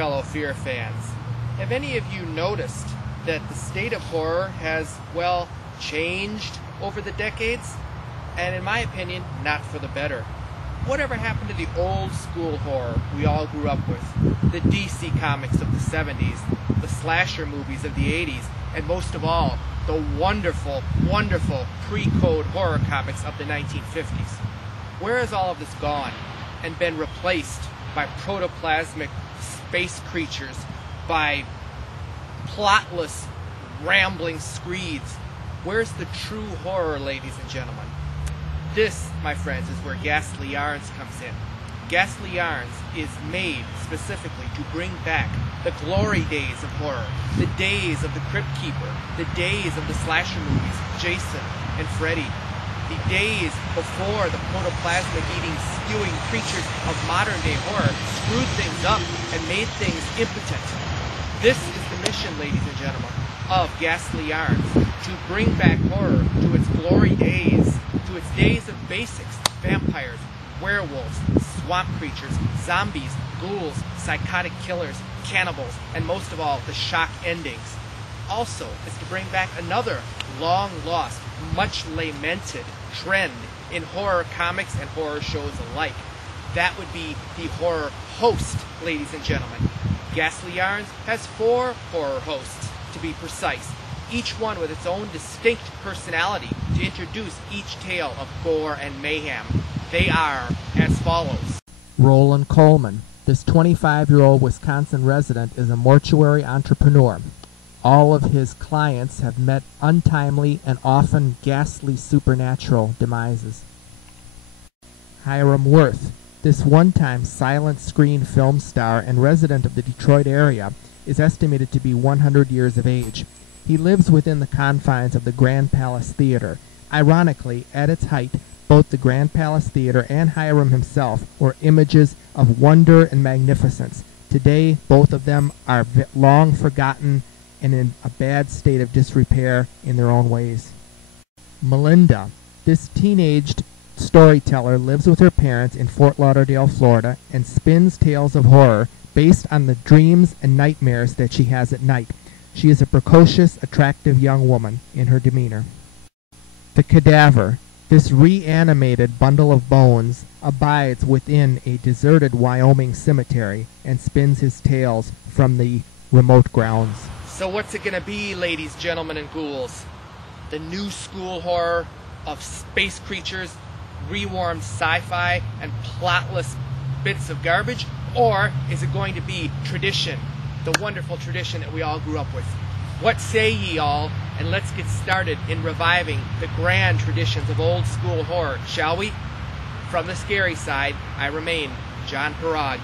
fellow Fear fans. Have any of you noticed that the state of horror has, well, changed over the decades? And in my opinion, not for the better. Whatever happened to the old school horror we all grew up with? The DC comics of the 70s, the slasher movies of the 80s, and most of all, the wonderful, wonderful pre-code horror comics of the 1950s. Where has all of this gone and been replaced by protoplasmic space creatures, by plotless, rambling screeds? Where's the true horror, ladies and gentlemen? This, my friends, is where Ghastly Yarns comes in. Ghastly Yarns is made specifically to bring back the glory days of horror, the days of the Crypt Keeper, the days of the slasher movies, Jason and Freddy, the days before the protoplasmic eating, spewing creatures of modern day horror screwed things up and made things impotent. This is the mission, ladies and gentlemen, of Ghastly Yarns, to bring back horror to its glory days, to its days of basics: vampires, werewolves, swamp creatures, zombies, ghouls, psychotic killers, cannibals, and most of all, the shock endings. Also, is to bring back another long-lost, much-lamented trend in horror comics and horror shows alike. That would be the horror host, ladies and gentlemen. Ghastly Yarns has 4 horror hosts, to be precise, each one with its own distinct personality to introduce each tale of gore and mayhem. They are as follows. Roland Coleman. This 25-year-old Wisconsin resident is a mortuary entrepreneur. All of his clients have met untimely and often ghastly supernatural demises. Hiram Worth. This one-time silent screen film star and resident of the Detroit area is estimated to be 100 years of age. He lives within the confines of the Grand Palace Theater. Ironically, at its height, both the Grand Palace Theater and Hiram himself were images of wonder and magnificence. Today, both of them are long forgotten and in a bad state of disrepair in their own ways. Melinda. This teenaged storyteller lives with her parents in Fort Lauderdale, Florida, and spins tales of horror based on the dreams and nightmares that she has at night. She is a precocious, attractive young woman in her demeanor. The Cadaver. This reanimated bundle of bones abides within a deserted Wyoming cemetery and spins his tales from the remote grounds. So what's it gonna be, ladies, gentlemen, and ghouls? The new school horror of space creatures, rewarmed sci-fi, and plotless bits of garbage? Or is it going to be tradition, the wonderful tradition that we all grew up with? What say ye all? And let's get started in reviving the grand traditions of old school horror, shall we? From the scary side, I remain John Parag.